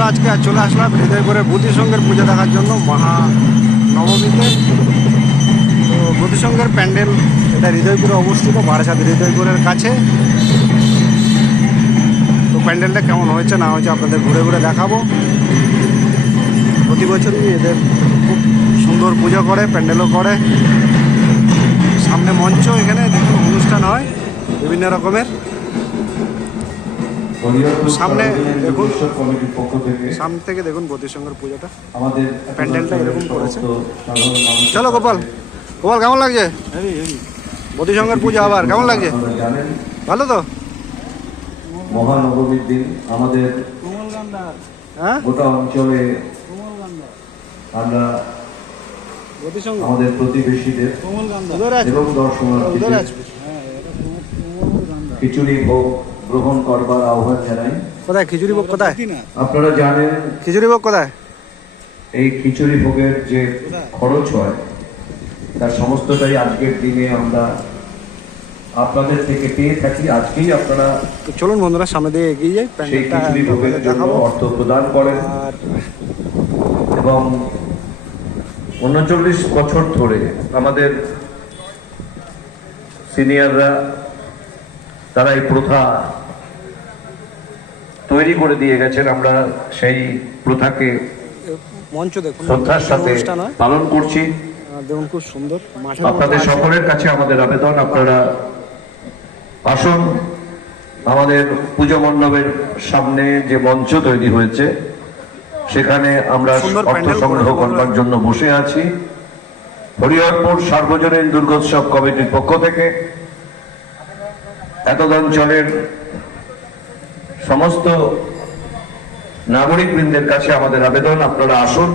আমরা আজকে চলে আসলাম হৃদয়পুরে বুদ্ধিসংঘের পুজো দেখার জন্য মহা নবমীতে তো বুদ্ধিসংঘের প্যান্ডেল এটা হৃদয়পুরে অবস্থিত, বারাসাত হৃদয়পুরের কাছে। তো প্যান্ডেলটা কেমন হয়েছে না হয়েছে আপনাদের ঘুরে ঘুরে দেখাবো। প্রতি বছরই এদের খুব সুন্দর পুজো করে, প্যান্ডেলও করে। সামনে মঞ্চ এখানে দেখুন, অনুষ্ঠান হয় বিভিন্ন রকমের। সামনে দেখুন। সামনে থেকে দেখুন বুদ্ধিসংঘের পুজোটা। আমাদের প্যান্ডেলটা এরকম করেছে। চলো গোপাল গোপাল কেমন লাগছে? বুদ্ধিসংঘের পুজো আবার কেমন লাগছে? ভালো তো? মহানবমীর দিন আমাদের হ্যাঁ? গোটা অঞ্চলে আমরা আমাদের প্রতিবেশীদের এবং দর্শনার্থীদের খিচুড়ি ভোগ গ্রহণ করবার আহ্বান জানাই। কোথায়? খিচুড়ি ভোগ কোথায়? আপনারা জানেন খিচুড়ি ভোগ কোথায়? এই খিচুড়ি ভোগের যে খরচ হয় তার সমস্তটাই আজকের দিনে আমরা আপনাদের থেকে পেয়ে থাকি। আজকেই আপনারা চলুন বন্ধুরা সামনে দিয়ে এগিয়ে যাই। সেই খিচুড়ি ভোগের জন্য অর্থ প্রদান করেন। এবং উনচল্লিশ বছর ধরে আমাদের সিনিয়ররা তারা এই প্রথা তৈরি করে দিয়ে গেছেন। আমরা সেই প্রথাকে মঞ্চ দেখুন শ্রদ্ধার সাথে পালন করছি। দেখুন খুব সুন্দর। আপনাদের সকলের কাছে আমাদের আবেদন আপনারা আসুন। আমাদের পুজো মণ্ডপের সামনে যে মঞ্চ তৈরি হয়েছে সেখানে আমরা অর্থ সংগ্রহ করবার জন্য বসে আছি। হরিহরপুর সার্বজনীন দুর্গোৎসব কমিটির পক্ষ থেকে এতদ অঞ্চলের সমস্ত নাগরিক বৃন্দের কাছে আমাদের আবেদন, আপনারা আসুন।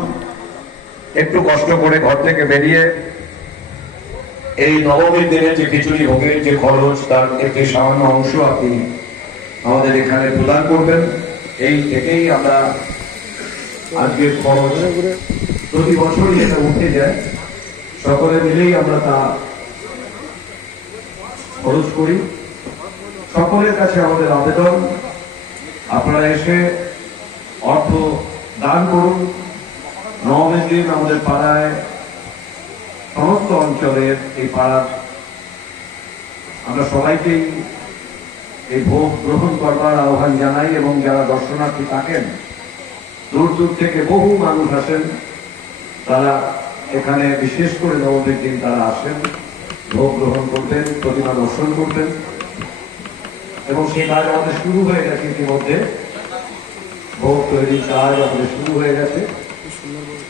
একটু কষ্ট করে ঘর থেকে বেরিয়ে এই নবমীর দিনে যে খিচুড়ি ভোগের যে খরচ, তার একটি সামান্য অংশ আপনি আমাদের এখানে প্রদান করবেন। এই থেকেই আমরা আজকের খরচ প্রতি বছরই এটা উঠে যায়। সকলে মিলেই আমরা তা খরচ করি। সকলের কাছে আমাদের আবেদন। আপনারা এসে অর্থ দান করুন। নবমীর দিন আমাদের পাড়ায় সমস্ত অঞ্চলের এই পাড়ার আমরা সবাইকেই এই ভোগ গ্রহণ করবার আহ্বান জানাই এবং যারা দর্শনার্থী থাকেন, দূর দূর থেকে বহু মানুষ আসেন, তারা এখানে বিশেষ করে নবমীর দিন তারা আসেন, ভোগ গ্রহণ করতেন প্রতিমা দর্শন করতেন এবং সেই কাজ আমাদের শুরু হয়ে গেছে ইতিমধ্যে। ভোগ তৈরির কাজ আমাদের শুরু হয়ে গেছে।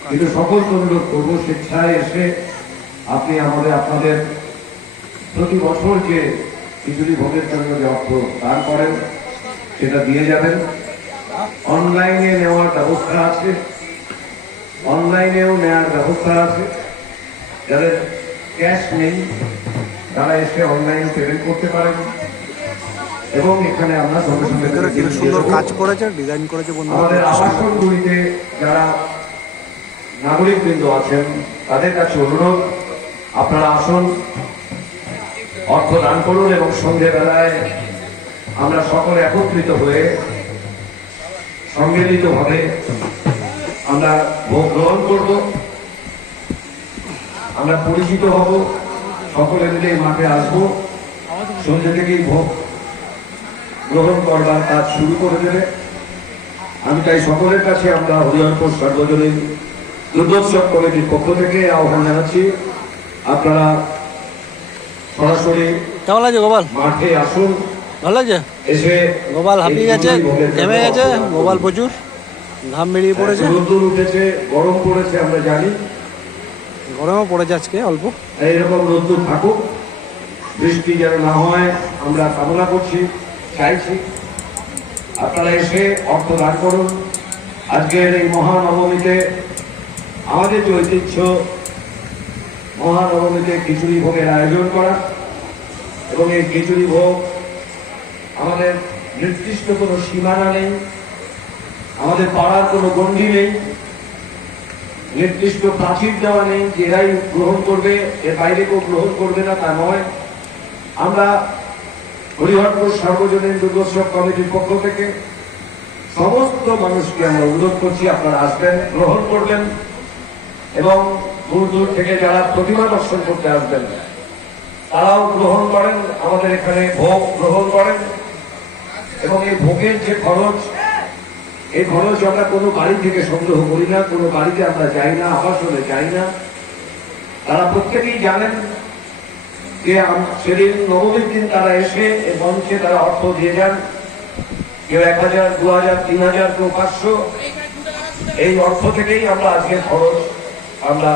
কিন্তু সকলকে অনুরোধ করব স্বেচ্ছায় এসে আপনি আমাদের, আপনাদের প্রতি বছর যে খিচুড়ি ভোগের জন্য যে অর্থ দান করেন, সেটা দিয়ে যাবেন। অনলাইনে নেওয়ার ব্যবস্থা আছে। অনলাইনেও নেওয়ার ব্যবস্থা আছে। যাদের ক্যাশ নেই, তারা এসে অনলাইন পেমেন্ট করতে পারেন। এবং এখানে আমরা সঙ্গে সঙ্গে কি সুন্দর কাজ করেছে ডিজাইন করেছে আমাদের বন্ধুরা আবাসনগুলিতে যারা নাগরিক বৃন্দ আছেন তাদের কাছে অনুরোধ আপনারা আসুন অর্থ দান করুন এবং সন্ধ্যেবেলায় আমরা সকলে একত্রিত হয়ে সম্মিলিতভাবে আমরা ভোগ গ্রহণ করব। আমরা পরিচিত হব সকলে মিলে মাঠে আসব। সন্ধ্যে থেকেই ভোগ গ্রহণ করবার কাজ শুরু করে দেবে। আমি তাই সকলের কাছে আমরা হরিহরপুর সর্বজনীন দুর্গোৎসব কমিটির পক্ষ থেকে আহ্বান জানাচ্ছি। আপনারা সরাসরি কেমন লাগছে গোপাল? মাঠে আসুন। ভালো লাগছে? এসে গোপাল হাঁপিয়ে গেছে ঘেমে গেছে গোপাল প্রচুর ঘাম বেরিয়ে পড়েছে। রোদ্দুর উঠেছে গরম পড়েছে আমরা জানি। গরমও পড়েছে আজকে অল্প। এইরকম রোদ্দুর থাকুক বৃষ্টি যেন না হয় আমরা কামনা করছি। চাইছি। আপনারা এসে অর্থ দান করুন। আজকের এই মহানবমীতে আমাদের যে ঐতিহ্য, মহানবমীতে খিচুড়ি ভোগের আয়োজন করা এবং এই খিচুড়ি ভোগ আমাদের নির্দিষ্ট কোনো সীমানা নেই, আমাদের পাড়ার কোনো গণ্ডি নেই, নির্দিষ্ট প্রাচীর দেওয়া নেই যে এরাই গ্রহণ করবে, এর বাইরে কেউ গ্রহণ করবে না তা নয়। আমরা হরিহরপুর সার্বজনীন দুর্গোৎসব কমিটির পক্ষ থেকে সমস্ত মানুষকে আমরা অনুরোধ করছি, আপনারা আসবেন, গ্রহণ করবেন এবং দূর দূর থেকে যারা প্রতিমা দর্শন করতে আসবেন, তারাও গ্রহণ করেন, আমাদের এখানে ভোগ গ্রহণ করেন এবং এই ভোগের যে খরচ, এই খরচ আমরা কোনো বাড়ি থেকে সংগ্রহ করি না, কোনো বাড়িতে আমরা যাই না, আবাসনে যাই না। তারা প্রত্যেকেই জানেন সেদিন নবমীর দিন তারা এসে মঞ্চে তারা অর্থ দিয়ে যান। কেউ এক হাজার, দু হাজার, তিন হাজার, কেউ পাঁচশো। এই অর্থ থেকেই আমরা আজকে খরচ, আমরা